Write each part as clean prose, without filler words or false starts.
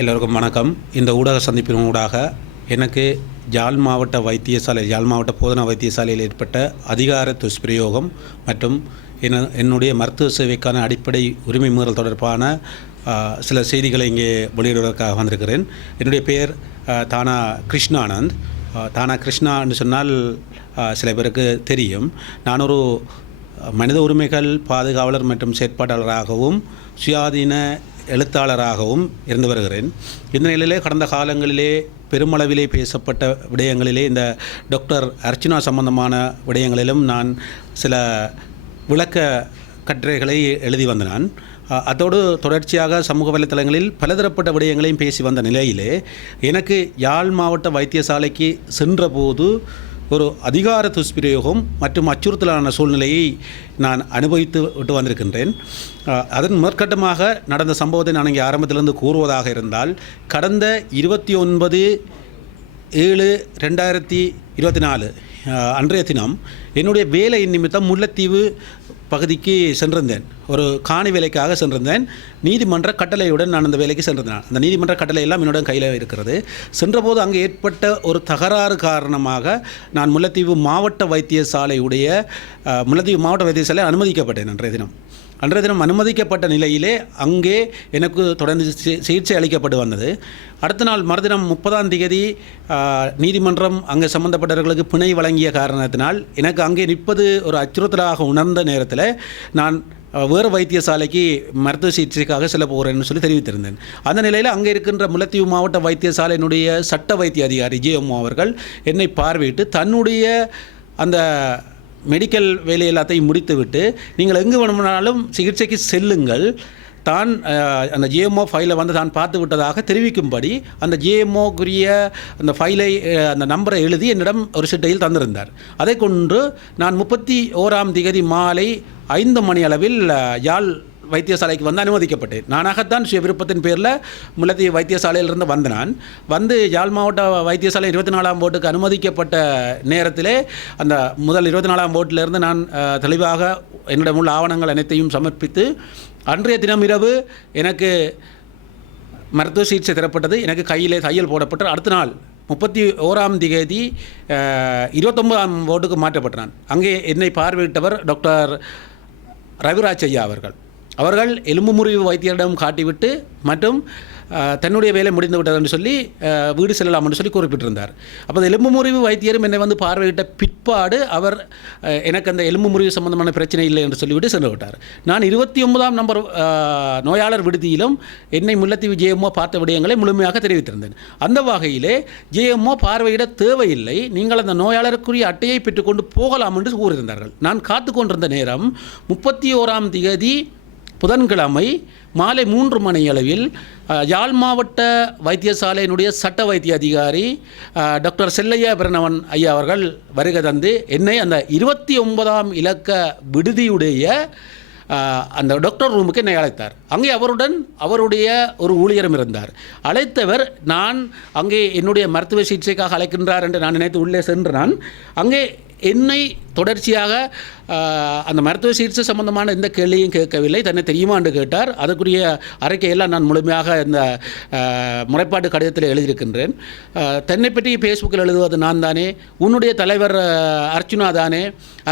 எல்லோருக்கும் வணக்கம். இந்த ஊடக சந்திப்பின் ஊடாக எனக்கு யாழ் மாவட்ட போதனா வைத்தியசாலையில் ஏற்பட்ட அதிகார துஷ்பிரயோகம் மற்றும் என்னுடைய மருத்துவ சேவைக்கான அடிப்படை உரிமை மீறல் தொடர்பான சில செய்திகளை இங்கே வெளியிடுவதற்காக வந்திருக்கிறேன். என்னுடைய பெயர் தானா கிருஷ்ணானந்த். தானா கிருஷ்ணான்னு சொன்னால் சில பேருக்கு தெரியும். நான் ஒரு மனித உரிமைகள் பாதுகாவலர் மற்றும் செயற்பாட்டாளராகவும் சுயாதீன எழுத்தாளராகவும் இருந்து வருகிறேன். இந்த நிலையிலே கடந்த காலங்களிலே பெருமளவிலே பேசப்பட்ட விடயங்களிலே இந்த டாக்டர் அர்ச்சுனா சம்பந்தமான விடயங்களிலும் நான் சில விளக்க கட்டுரைகளை எழுதி வந்தேன். அதோடு தொடர்ச்சியாக சமூக வலைத்தளங்களில் பலதரப்பட்ட விடயங்களையும் பேசி வந்த நிலையிலே எனக்கு யாழ் மாவட்ட வைத்தியசாலைக்கு சென்றபோது ஒரு அதிகார துஷ்பிரயோகம் மற்றும் அச்சுறுத்தலான சூழ்நிலையை நான் அனுபவித்து விட்டு வந்திருக்கின்றேன். அதன் மேற்கட்டமாக நடந்த சம்பவத்தை நான் இங்கே ஆரம்பத்திலிருந்து கூறுவதாக இருந்தால், கடந்த 29/7/2024 அன்றைய தினம் என்னுடைய வேலை நிமித்தம் முல்லைத்தீவு பகுதிக்கு சென்றிருந்தேன். ஒரு காணி வேலைக்காக சென்றிருந்தேன். நீதிமன்ற கட்டளையுடன் நான் அந்த வேலைக்கு சென்றிருந்தேன். அந்த நீதிமன்ற கட்டளை எல்லாம் என்னுடன் கையில் இருக்கிறது. சென்றபோது அங்கே ஏற்பட்ட ஒரு தகராறு காரணமாக நான் முல்லைத்தீவு மாவட்ட வைத்தியசாலை அனுமதிக்கப்பட்டேன். அன்றைய தினம் அனுமதிக்கப்பட்ட நிலையிலே அங்கே எனக்கு தொடர்ந்து சிகிச்சை அளிக்கப்பட்டு வந்தது. அடுத்த நாள் மறுதினம் 30ஆம் தேதி நீதிமன்றம் அங்கே சம்பந்தப்பட்டவர்களுக்கு பிணை வழங்கிய காரணத்தினால் எனக்கு அங்கே நிற்பது ஒரு அச்சுறுத்தலாக உணர்ந்த நேரத்தில் நான் வேறு வைத்தியசாலைக்கு மருத்துவ சிகிச்சைக்காக செல்ல போகிறேன்னு சொல்லி தெரிவித்திருந்தேன். அந்த நிலையில் அங்கே இருக்கின்ற முல்லைத்தீவு மாவட்ட வைத்தியசாலையினுடைய சட்ட வைத்திய அதிகாரி ஜேஎம்ஓ அவர்கள் என்னை பார்வையிட்டு தன்னுடைய அந்த மெடிக்கல் வேலை எல்லாத்தையும் முடித்துவிட்டு, நீங்கள் எங்கு வேணுமானாலும் சிகிச்சைக்கு செல்லுங்கள், தான் அந்த ஜிஎம்ஓ ஃபைலை தான் பார்த்து விட்டதாக தெரிவிக்கும்படி அந்த ஜிஎம்ஓக்குரிய அந்த ஃபைலை அந்த நம்பரை எழுதி என்னிடம் ஒரு சிட்டையில் தந்திருந்தார். அதை கொண்டு நான் 31ஆம் தேதி மாலை 5 மணி அளவில் யாழ் வைத்தியசாலைக்கு அனுமதிக்கப்பட்டேன். நானாகத்தான் சுய விருப்பத்தின் பேரில் முல்லைத்தீவு வைத்தியசாலையிலிருந்து நான் யாழ் மாவட்ட வைத்தியசாலை 24ஆம் போர்ட்டுக்கு அனுமதிக்கப்பட்ட நேரத்திலே அந்த முதல் 24ஆம் போர்ட்டிலிருந்து நான் தெளிவாக என்னிடம் உள்ள ஆவணங்கள் அனைத்தையும் சமர்ப்பித்து அன்றைய தினம் இரவு எனக்கு மருத்துவ சிகிச்சை தரப்பட்டது. எனக்கு கையிலே தையல் போடப்பட்டு அடுத்த நாள் 31ஆம் தேதி 29ஆம் போர்ட்டுக்கு மாற்றப்பட்டான். அங்கே என்னை பார்வையிட்டவர் டாக்டர் ரவிராஜ் ஐயா அவர்கள் எலும்பு முறிவு வைத்தியரிடம் காட்டிவிட்டு மற்றும் தன்னுடைய வேலை முடிந்து விட்டது என்று சொல்லி வீடு செல்லலாம் என்று சொல்லி குறிப்பிட்டிருந்தார். அப்போ எலும்பு முறிவு வைத்தியரும் என்னை பார்வையிட்ட பிற்பாடு அவர் எனக்கு அந்த எலும்பு முறிவு சம்பந்தமான பிரச்சனை இல்லை என்று சொல்லிவிட்டு சென்று விட்டார். நான் 29ஆம் நம்பர் நோயாளர் விடுதியிலும் என்னை முல்லைத்தீவு ஜேஎம்ஓ பார்த்த விடயங்களை முழுமையாக தெரிவித்திருந்தேன். அந்த வகையிலே ஜேஎம்ஓ பார்வையிட தேவையில்லை, நீங்கள் அந்த நோயாளருக்குரிய அட்டையை பெற்றுக்கொண்டு போகலாம் என்று கூறியிருந்தார்கள். நான் காத்து கொண்டிருந்த நேரம் 31ஆம் தேதி புதன்கிழமை மாலை 3 மணி அளவில் யாழ் மாவட்ட வைத்தியசாலையினுடைய சட்ட வைத்திய அதிகாரி டாக்டர் செல்லையா பிரணவன் ஐயா அவர்கள் வருகை தந்து என்னை அந்த 29ஆம் இலக்க விடுதியுடைய அந்த டாக்டர் ரூமுக்கு என்னை அழைத்தார். அங்கே அவருடைய ஒரு ஊழியரும் இருந்தார். அழைத்தவர் நான் அங்கே என்னுடைய மருத்துவ சிகிச்சைக்காக அழைக்கின்றார் என்று நான் நினைத்து உள்ளே சென்று நான் அங்கே என்னை தொடர்ச்சியாக அந்த மருத்துவ சிகிச்சை சம்பந்தமான எந்த கேள்வியும் கேட்கவில்லை. தன்னை தெரியுமா என்று கேட்டார். அதுக்குரிய அறிக்கையெல்லாம் நான் முழுமையாக இந்த முறைப்பாட்டு கடிதத்தில் எழுதியிருக்கின்றேன். தன்னை பற்றி ஃபேஸ்புக்கில் எழுதுவது நான் தானே, உன்னுடைய தலைவர் அர்ச்சுனா தானே,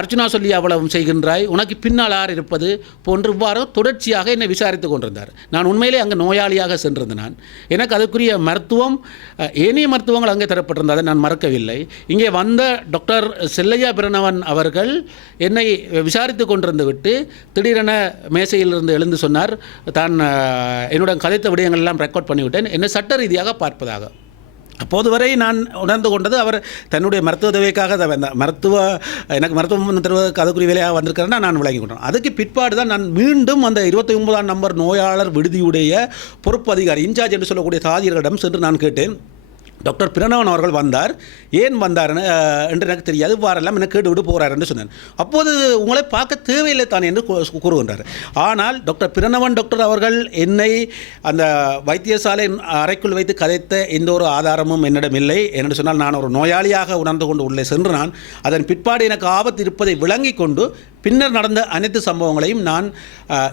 அர்ச்சுனா சொல்லி அவ்வளவு செய்கின்றாய், உனக்கு பின்னால் யார் இருப்பது போன்று இவ்வாறு தொடர்ச்சியாக என்னை விசாரித்து கொண்டிருந்தார். நான் உண்மையிலே அங்கே நோயாளியாக சென்றிருந்தேன். எனக்கு அதுக்குரிய மருத்துவம் ஏனைய மருத்துவங்கள் அங்கே தரப்பட்டிருந்ததை நான் மறக்கவில்லை. இங்கே வந்த டாக்டர் செல்லையா பிரணவன் அவர்கள் என்னை விசாரித்து கொண்டிருந்து விட்டு திடீரென மேசையிலிருந்து எழுந்து சொன்னார், தான் என்னுடன் கதைத்த விடயங்கள் எல்லாம் ரெக்கார்ட் பண்ணிவிட்டேன், என்னை சட்ட ரீதியாக பார்ப்பதாக. அப்போது வரை நான் உணர்ந்து கொண்டது அவர் தன்னுடைய மருத்துவ தேவைக்காக எனக்கு மருத்துவம் தருவதற்கு அதுக்குரிய வேலையாக வந்திருக்கிறேன்னா நான் விளங்கி கொண்டேன். அதுக்கு பிற்பாடு தான் நான் மீண்டும் அந்த 29ஆம் நம்பர் நோயாளர் விடுதியுடைய பொறுப்பு அதிகாரி இன்சார்ஜ் என்று சொல்லக்கூடிய தாதியர்களிடம் சென்று நான் கேட்டேன், டாக்டர் பிரணவன் அவர்கள் வந்தார், ஏன் வந்தார் என்று எனக்கு தெரியாது, வாரெல்லாம் எனக்கு கேட்டுவிட்டு போகிறார் என்று சொன்னார். அப்போது உங்களை பார்க்க தேவையில்லை தான் என்று கூறுகின்றார். ஆனால் டாக்டர் பிரணவன் டாக்டர் அவர்கள் என்னை அந்த வைத்தியசாலை அறைக்குள் வைத்து கதைத்த எந்த ஒரு ஆதாரமும் என்னிடம் இல்லை. என்று சொன்னால் நான் ஒரு நோயாளியாக உணர்ந்து கொண்டு உள்ளே சென்று நான் அதன் பிற்பாடு எனக்கு ஆபத்து இருப்பதை விளங்கி கொண்டு பின்னர் நடந்த அனைத்து சம்பவங்களையும் நான்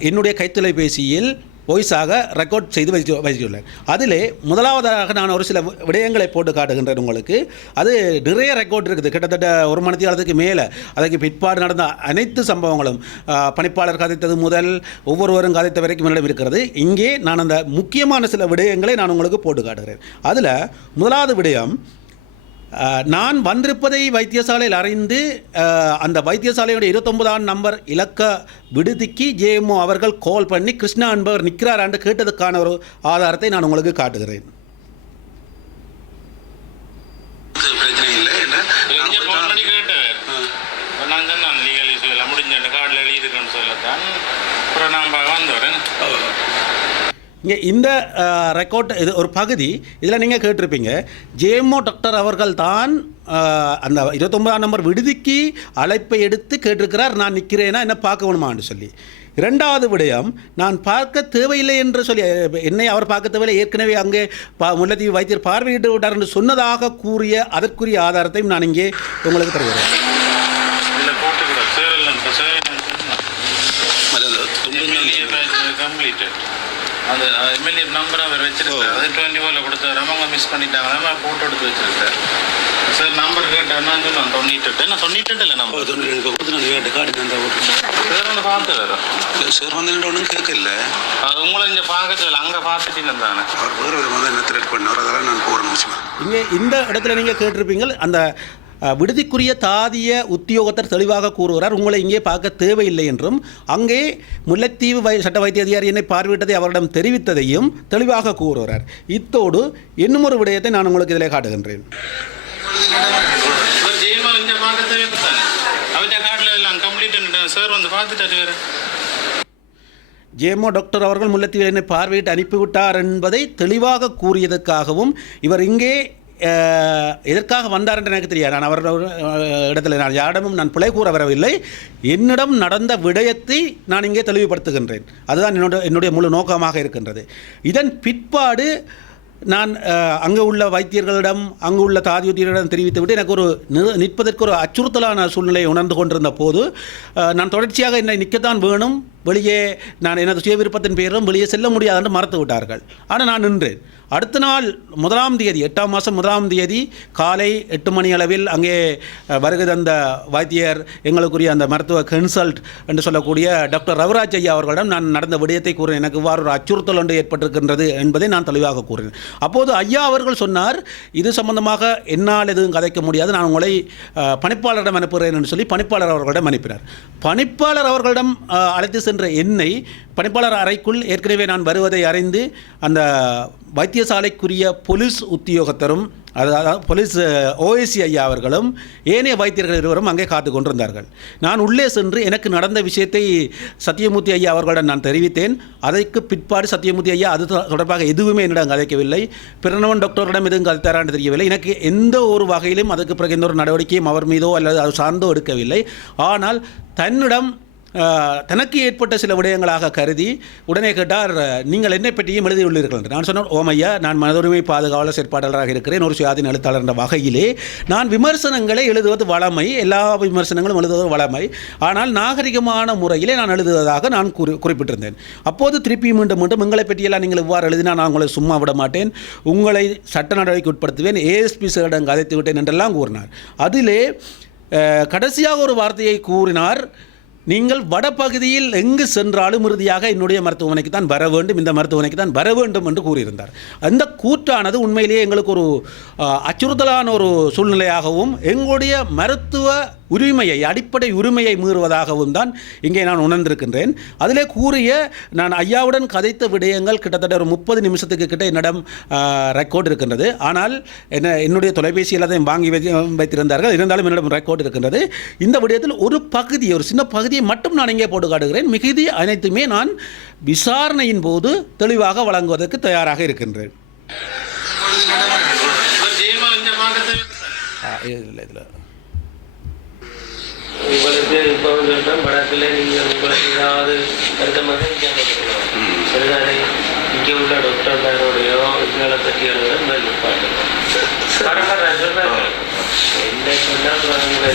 என்னுடைய கைத்தொலைபேசியில் வாய்ஸாக ரெக்கார்ட் செய்து வைத்துள்ளேன். அதிலே முதலாவதாக நான் ஒரு சில விடயங்களை போட்டு காட்டுகின்றேன் உங்களுக்கு. அது நிறைய ரெக்கார்ட் இருக்குது, கிட்டத்தட்ட ஒரு மணி நேரத்துக்கு மேலே. அதற்கு பிற்பாடு நடந்த அனைத்து சம்பவங்களும் பணிப்பாளர் கதைத்தது முதல் ஒவ்வொருவரும் கதைத்த வரைக்கும் என்னிடம் இருக்கிறது. இங்கே நான் அந்த முக்கியமான சில விடயங்களை நான் உங்களுக்கு போட்டு காட்டுகிறேன். அதில் முதலாவது விடயம், நான் வந்திருப்பதை வைத்தியசாலையில் அறிந்து அந்த வைத்தியசாலையுடைய 29ஆம் நம்பர் இலக்க விடுதிக்கு ஜேஎம்ஓ அவர்கள் கால் பண்ணி கிருஷ்ணா என்பவர் நிற்கிறாரான்னு கேட்டதுக்கான ஒரு ஆதாரத்தை நான் உங்களுக்கு காட்டுகிறேன். இங்கே இந்த ரெக்கார்ட் இது ஒரு பகுதி. இதில் நீங்கள் கேட்டிருப்பீங்க, ஜேஎம்ஓ டாக்டர் அவர்கள் தான் அந்த 29ஆம் நம்பர் விடுதிக்கு அழைப்பை எடுத்து கேட்டிருக்கிறார், நான் நிற்கிறேன்னா என்ன பார்க்க வேணுமான்னு சொல்லி. இரண்டாவது விடயம், நான் பார்க்க தேவையில்லை என்று சொல்லி, என்னை அவர் பார்க்க தேவையில்லை, ஏற்கனவே அங்கே முல்லைத்தீவு வைத்தியர் பார்வையிட்டு விட்டார் என்று சொன்னதாக கூறிய அதற்குரிய ஆதாரத்தையும் நான் இங்கே உங்களுக்கு தருகிறேன். அந்த எம்எல்ஏ நம்பர் அவர் வச்சிருக்காரு, அது 24 கொடுத்தாரு, அவங்க மிஸ் பண்ணிட்டாங்க, நம்ம ஃபோட்டோ எடுத்து வச்சிருக்காரு. சார் நம்பர் கேட்டேன்னா நான் 98 நான் 98 இல்லை நம்பர் 97 கார்டு நான் சார் வந்து பார்த்து வரோம் சார் வந்து ஒன்றும் கேட்கல. அது உங்களை இங்கே பார்க்க அங்கே பார்த்துட்டீங்க தானே, அவர் வேறு விதமாக என்ன த்ரெட் பண்ணார், அதெல்லாம் நான் போகிறேன். இங்கே இந்த இடத்துல நீங்கள் கேட்டிருப்பீங்க, அந்த விடுதிக்குரிய தாதிய உத்தியோகத்தர் தெளிவாக கூறுகிறார், உங்களை இங்கே பார்க்க தேவையில்லை என்றும், அங்கே முல்லைத்தீவு சட்ட வைத்திய அதிகாரி என்னை பார்வையிட்டதை அவரிடம் தெரிவித்ததையும் தெளிவாக கூறுகிறார். இத்தோடு இன்னும் ஒரு விடயத்தை நான் உங்களுக்கு இதில் காட்டுகின்றேன். ஜேஎம்ஓ டாக்டர் அவர்கள் முல்லைத்தீவில் என்னை பார்வையிட்டு அனுப்பிவிட்டார் என்பதை தெளிவாக கூறியதற்காகவும், இவர் இங்கே எதற்காக வந்தார் என்று எனக்கு தெரியாது. நான் அவரோட இடத்துல நான் யாரிடமும் நான் பிழை கூற வரவில்லை. என்னிடம் நடந்த விடயத்தை நான் இங்கே தெளிவுபடுத்துகின்றேன். அதுதான் என்னுடைய முழு நோக்கமாக இருக்கின்றது. இதன் பிற்பாடு நான் அங்கே உள்ள வைத்தியர்களிடம், அங்கு உள்ள தாதியுத்தியர்களிடம் தெரிவித்துவிட்டு எனக்கு ஒரு நிற்பதற்கு ஒரு அச்சுறுத்தலான சூழ்நிலையை உணர்ந்து கொண்டிருந்த போது, நான் தொடர்ச்சியாக என்னை நிற்கத்தான் வேணும், வெளியே நான் எனது சுய விருப்பத்தின் பேரும் வெளியே செல்ல முடியாது என்று மறுத்து விட்டார்கள். ஆனால் நான் நின்றேன். அடுத்த நாள் 1ஆம் தேதி 8ஆம் மாதம் 1ஆம் தேதி காலை 8 மணி அளவில் அங்கே வருகை தந்த வைத்தியர், எங்களுக்குரிய அந்த மருத்துவ கன்சல்ட் என்று சொல்லக்கூடிய டாக்டர் ரவிராஜ் ஐயா அவர்களிடம் நான் நடந்த விடயத்தை கூறினேன். எனக்கு இவ்வாறு ஒரு அச்சுறுத்தல் ஒன்று ஏற்பட்டிருக்கின்றது என்பதை நான் தெளிவாக கூறினேன். அப்போது ஐயா அவர்கள் சொன்னார், இது சம்பந்தமாக என்னால் எதுவும் கதைக்க முடியாது, நான் உங்களை பணிப்பாளரிடம் அனுப்புகிறேன் என்று சொல்லி பணிப்பாளர் அவர்களிடம் அனுப்பினார். பணிப்பாளர் அவர்களிடம் அழைத்து சென்ற என்னை பணிப்பாளர் அறைக்குள் ஏற்கனவே நான் வருவதை அறிந்து அந்த வைத்தியசாலைக்குரிய போலீஸ் உத்தியோகத்தரும், அதாவது போலீஸ் ஓஎஸ்சி ஐயா அவர்களும் ஏனைய வைத்தியர்கள் இருவரும் அங்கே காத்து கொண்டிருந்தார்கள். நான் உள்ளே சென்று எனக்கு நடந்த விஷயத்தை சத்தியமூர்த்தி ஐயா அவர்களிடம் நான் தெரிவித்தேன். அதற்கு பிற்பாடு சத்தியமூர்த்தி ஐயா அது தொடர்பாக எதுவுமே என்னிடம் கதைக்கவில்லை. பிரணவன் டாக்டரிடம் எதுவும் கதைத்தாரான்னு தெரியவில்லை. எனக்கு எந்த ஒரு வகையிலும் அதுக்கு பிறகு எந்த ஒரு நடவடிக்கையும் அவர் மீதோ அல்லது அது சார்ந்தோ எடுக்கவில்லை. ஆனால் தன்னிடம் தனக்கு ஏற்பட்ட சில விடயங்களாக கருதி உடனே கேட்டார், நீங்கள் என்னை பற்றியும் எழுதியுள்ளீர்கள் என்று. நான் சொன்னேன், ஓமையா, நான் மனதுரிமை பாதுகாவலர் செயற்பாட்டாளராக இருக்கிறேன், ஒரு சுயாதீன எழுத்தாளர் என்ற வகையிலே நான் விமர்சனங்களை எழுதுவது வளமை, எல்லா விமர்சனங்களும் எழுதுவது வளமை, ஆனால் நாகரிகமான முறையிலே நான் எழுதுவதாக நான் குறிப்பிட்டிருந்தேன். அப்போது திருப்பி மீண்டும் உங்களை பற்றியெல்லாம் நீங்கள் இவ்வாறு எழுதினால் நான் உங்களை சும்மா விட மாட்டேன், உங்களை சட்ட நடவடிக்கை உட்படுத்துவேன், ஏஎஸ்பி சாரிடம் கதைத்து விட்டேன் என்றெல்லாம் கூறினார். அதிலே கடைசியாக ஒரு வார்த்தையை கூறினார், நீங்கள் வடபகுதியில் எங்கு சென்றாலும் இறுதியாக என்னுடைய மருத்துவமனைக்கு தான் வர வேண்டும், இந்த மருத்துவமனைக்கு தான் வர வேண்டும் என்று கூறியிருந்தார். அந்த கூற்றானது உண்மையிலேயே எங்களுக்கு ஒரு அச்சுறுத்தலான ஒரு சூழ்நிலையாகவும் எங்களுடைய மருத்துவ உரிமையை, அடிப்படை உரிமையை மீறுவதாகவும் தான் இங்கே நான் உணர்ந்திருக்கின்றேன். அதிலே கூறிய நான் ஐயாவுடன் கதைத்த விடயங்கள் கிட்டத்தட்ட ஒரு 30 நிமிஷத்துக்கு கிட்ட என்னிடம் ரெக்கார்டு இருக்கின்றது. ஆனால் என்னுடைய தொலைபேசியில் அதை வாங்கி வைத்திருந்தார்கள், இருந்தாலும் என்னிடம் ரெக்கார்டு இருக்கின்றது. இந்த விடயத்தில் ஒரு பகுதி, ஒரு சின்ன பகுதியை மட்டும் நான் இங்கே போட்டு காட்டுகிறேன். மிகுதி அனைத்துமே நான் விசாரணையின் போது தெளிவாக வழங்குவதற்கு தயாராக இருக்கின்றேன். இதில் உங்களுக்கு இப்போ சொல்கிறேன், படத்தில் நீங்கள் உங்களுக்கு ஏதாவது கருத்தமாக சரிதானே, இங்கே உள்ள டாக்டர்மாரோடையோ இதுகளை பற்றி எழுதுகிற முதல் பாட்டு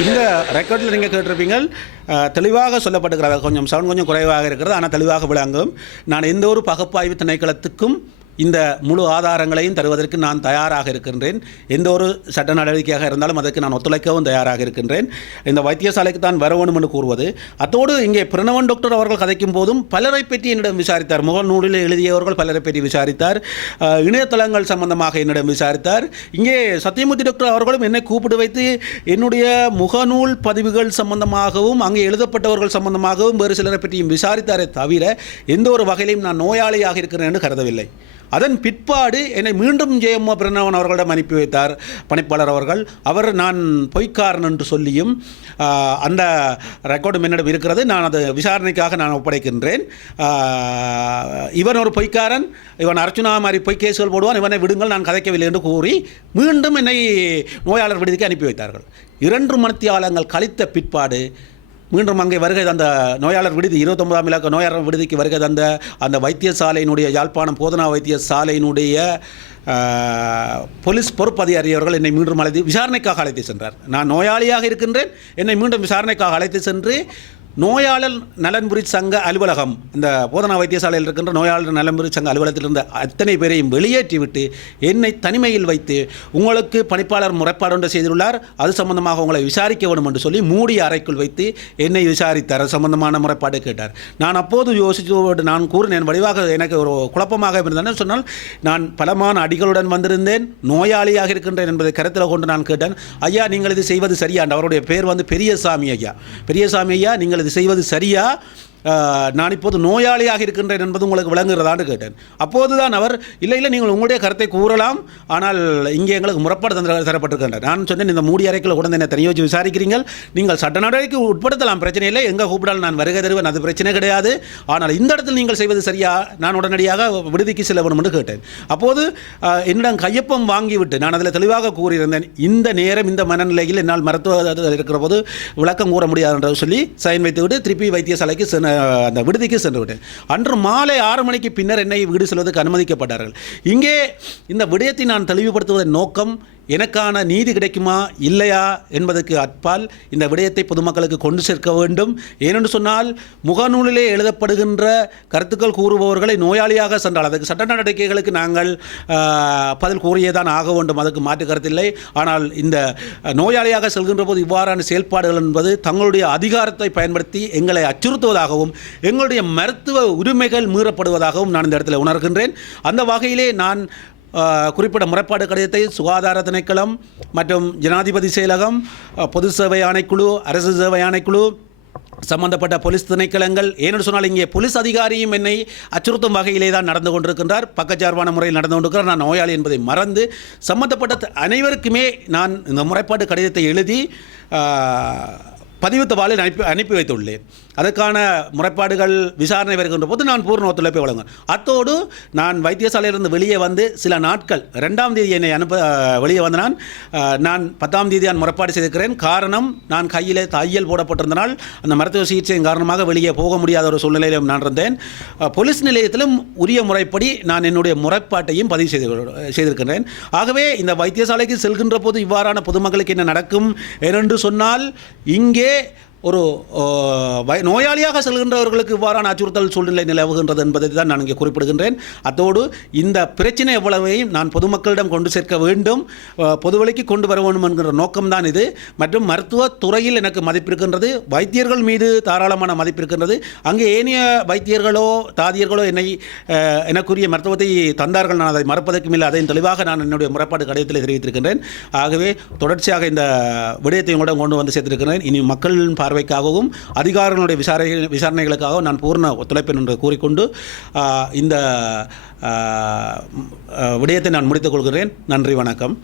இந்த ரெக்கார்டில் நீங்கள் கேட்டிருப்பீங்கள் தெளிவாக சொல்லப்பட்டுக்கிறது, கொஞ்சம் சவுண்ட் கொஞ்சம் குறைவாக இருக்கிறது, ஆனால் தெளிவாக விளங்கும். நான் எந்த ஒரு பகுப்பாய்வு திணைக்களத்துக்கும் இந்த முழு ஆதாரங்களையும் தருவதற்கு நான் தயாராக இருக்கின்றேன். எந்த ஒரு சட்ட நடவடிக்கையாக இருந்தாலும் அதற்கு நான் ஒத்துழைக்கவும் தயாராக இருக்கின்றேன். இந்த வைத்தியசாலைக்கு தான் வர வேண்டும் என்று கூறுவது. அத்தோடு இங்கே பிரணவன் டாக்டர் அவர்கள் கதைக்கும் போதும் பலரை பற்றி என்னிடம் விசாரித்தார். முகநூலில் எழுதியவர்கள் பலரை பற்றி விசாரித்தார். இணையதளங்கள் சம்பந்தமாக என்னிடம் விசாரித்தார். இங்கே சத்தியமூர்த்தி டாக்டர் அவர்களும் என்னை கூப்பிட்டு வைத்து என்னுடைய முகநூல் பதிவுகள் சம்பந்தமாகவும் அங்கே எழுதப்பட்டவர்கள் சம்பந்தமாகவும் வேறு சிலரை பற்றியும் விசாரித்தாரே தவிர எந்த ஒரு வகையிலும் நான் நோயாளியாக இருக்கிறேன் என்று கருதவில்லை. அதன் பிற்பாடு என்னை மீண்டும் ஜெயம்மா பிரணவன் அவர்களிடம் அனுப்பி வைத்தார் பணிப்பாளர் அவர்கள். அவர் நான் பொய்க்காரன் என்று சொல்லியும் அந்த ரெக்கார்டும் என்னிடம் இருக்கிறது. நான் அது விசாரணைக்காக நான் ஒப்படைக்கின்றேன். இவன் ஒரு பொய்க்காரன், இவன் அர்ச்சுனா மாதிரி பொய் கேஸுகள் போடுவான், இவனை விடுங்கள், நான் கதைக்கவில்லை என்று கூறி மீண்டும் என்னை நோயாளர் விடுதிக்கு அனுப்பி வைத்தார்கள். 2 மணித்தியாலங்கள் கழித்த பிற்பாடு மீண்டும் அங்கே வருகை தந்த நோயாளர் விடுதி 29ஆம் இலக்க நோயாளர் விடுதிக்கு வருகை தந்த அந்த வைத்தியசாலையினுடைய யாழ்ப்பாணம் போதனா வைத்தியசாலையினுடைய போலீஸ் பொறுப்பு அதிகாரியவர்கள் என்னை மீண்டும் அழைத்து விசாரணைக்காக அழைத்து சென்றார். நான் நோயாளியாக இருக்கின்றேன், என்னை மீண்டும் விசாரணைக்காக அழைத்து சென்று நோயாளர் நலன்புரி சங்க அலுவலகம், இந்த போதனா வைத்தியசாலையில் இருக்கின்ற நோயாளர் நலன்புரி சங்க அலுவலகத்தில் இருந்த அத்தனை பேரையும் வெளியேற்றிவிட்டு என்னை தனிமையில் வைத்து உங்களுக்கு பணிப்பாளர் முறைப்பாடு ஒன்று செய்துள்ளார், அது சம்பந்தமாக உங்களை விசாரிக்க வேண்டும் என்று சொல்லி மூடிய அறைக்குள் வைத்து என்னை விசாரித்தார். அது சம்பந்தமான முறைப்பாடு கேட்டார். நான் அப்போது யோசித்து நான் கூறினேன், வடிவாக எனக்கு ஒரு குழப்பமாக இருந்தேன். சொன்னால் நான் பலமான அடிகளுடன் வந்திருந்தேன், நோயாளியாக இருக்கின்றேன் என்பதை கருத்தில் கொண்டு நான் கேட்டேன். ஐயா, நீங்கள் இது செய்வது சரியா? அவருடைய பேர் பெரியசாமி ஐயா. பெரியசாமி ஐயா, நீங்கள் இது செய்வது சரியா? நான் இப்போது நோயாளியாக இருக்கின்றேன் என்பது உங்களுக்கு விளங்குகிறதான்னு கேட்டேன். அப்போதுதான் அவர் இல்லை நீங்கள் உங்களுடைய கருத்தை கூறலாம், ஆனால் இங்கே எங்களுக்கு முறைப்பாடு தரப்பட்டிருக்கின்றார். நான் சொன்னேன், இந்த மூடி அறைக்குள்ள உடனே என்னை தனியாக வச்சு விசாரிக்கிறீர்கள், நீங்கள் சட்ட நடவடிக்கை உட்படுத்தலாம், பிரச்சனை இல்லை, எங்கே கூப்பிடாலும் நான் வருகை தருவேன், அது பிரச்சனை கிடையாது. ஆனால் இந்த இடத்தில் நீங்கள் செய்வது சரியா? நான் உடனடியாக விடுதிக்கு செல்ல வேண்டும் என்று கேட்டேன். அப்போது என்னிடம் கையொப்பம் வாங்கிவிட்டு நான் அதில் தெளிவாக கூறியிருந்தேன், இந்த நேரம் இந்த மனநிலையில் என்னால் மருத்துவ இருக்கிற போது விளக்கம் கூற முடியாது என்று சொல்லி சைன் வைத்துவிட்டு திருப்பி வைத்தியசாலைக்கு அந்த விடுதிக்கு சென்று விட்டேன். அன்று மாலை 6 மணிக்கு பின்னர் என்னை வீடு செல்வதற்கு அனுமதிக்கப்பட்டார்கள். இங்கே இந்த விடயத்தை நான் தெளிவுபடுத்துவதன் நோக்கம் எனக்கான நீதி கிடைக்குமா இல்லையா என்பதற்கு அப்பால் இந்த விடயத்தை பொதுமக்களுக்கு கொண்டு சேர்க்க வேண்டும். ஏனென்று சொன்னால் முகநூலிலே எழுதப்படுகின்ற கருத்துக்கள் கூறுபவர்களை நோயாளியாக சென்றால் அதுக்கு சட்ட நடவடிக்கைகளுக்கு நாங்கள் பதில் கூறியேதான் ஆக வேண்டும், அதுக்கு மாற்று கருத்தில்லை. ஆனால் இந்த நோயாளியாக செல்கின்ற போது இவ்வாறான செயல்பாடுகள் என்பது தங்களுடைய அதிகாரத்தை பயன்படுத்தி எங்களை அச்சுறுத்துவதாகவும் எங்களுடைய மருத்துவ உரிமைகள் மீறப்படுவதாகவும் நான் இந்த இடத்துல உணர்கின்றேன். அந்த வகையிலே நான் குறிப்பிட்ட முறைப்பாடு கடிதத்தை சுகாதார திணைக்களம் மற்றும் ஜனாதிபதி செயலகம், பொது சேவை ஆணைக்குழு, அரசு சேவை ஆணைக்குழு, சம்பந்தப்பட்ட போலீஸ் திணைக்களங்கள், ஏனென்று சொன்னால் இங்கே போலீஸ் அதிகாரியும் என்னை அச்சுறுத்தும் வகையிலே தான் நடந்து கொண்டிருக்கின்றார், பக்கச்சார்பான முறையில் நடந்து கொண்டிருக்கிறார். நான் நோயாளி என்பதை மறந்து சம்பந்தப்பட்ட அனைவருக்குமே நான் இந்த முறைப்பாடு கடிதத்தை எழுதி பதிவு தபாலில் அனுப்பி வைத்துள்ளேன். அதற்கான முறைப்பாடுகள் விசாரணை வருகின்ற போது நான் பூர்ண ஒத்துழைப்பை வழங்குவேன். அத்தோடு நான் வைத்தியசாலையிலிருந்து வெளியே வந்து சில நாட்கள் 2ஆம் தேதி என்னை வெளியே வந்து நான் 10ஆம் தேதி முறைப்பாடு செய்திருக்கிறேன். காரணம், நான் கையில் தையல் போடப்பட்டிருந்தனால் அந்த மருத்துவ சிகிச்சையின் காரணமாக வெளியே போக முடியாத ஒரு சூழ்நிலையிலும் நான் இருந்தேன். போலீஸ் நிலையத்திலும் உரிய முறைப்படி நான் என்னுடைய முறைப்பாட்டையும் பதிவு செய்திருக்கிறேன். ஆகவே இந்த வைத்தியசாலைக்கு செல்கின்ற போது இவ்வாறான பொதுமக்களுக்கு என்ன நடக்கும் என்று சொன்னால், இங்கே ஒரு நோயாளியாக செல்கின்றவர்களுக்கு இவ்வாறான அச்சுறுத்தல் சூழ்நிலை நிலவுகின்றது என்பதை தான் நான் இங்கே குறிப்பிடுகின்றேன். அத்தோடு இந்த பிரச்சனை எவ்வளவையும் நான் பொதுமக்களிடம் கொண்டு சேர்க்க வேண்டும், பொதுவெளிக்கு கொண்டு வர வேண்டும் என்கிற நோக்கம்தான் இது. மற்றும் மருத்துவத்துறையில் எனக்கு மதிப்பு இருக்கின்றது, வைத்தியர்கள் மீது தாராளமான மதிப்பு இருக்கின்றது. அங்கே ஏனைய வைத்தியர்களோ தாதியர்களோ எனக்குரிய மருத்துவத்தை தந்தார்கள், நான் அதை மறப்பதற்கும் இல்லை. அதையும் தெளிவாக நான் என்னுடைய முறைப்பாடு கடிதத்தில் தெரிவித்திருக்கின்றேன். ஆகவே தொடர்ச்சியாக இந்த விடயத்தை உங்களிடம் கொண்டு வந்து சேர்த்திருக்கிறேன். இனி மக்களின் பார்வைக்காகவும் அதிகாரிகளுடைய விசாரணைகளுக்காகவும் நான் பூர்ண ஒத்துழைப்பேன் என்று கூறிக்கொண்டு இந்த விடயத்தை நான் முடித்துக் கொள்கிறேன். நன்றி, வணக்கம்.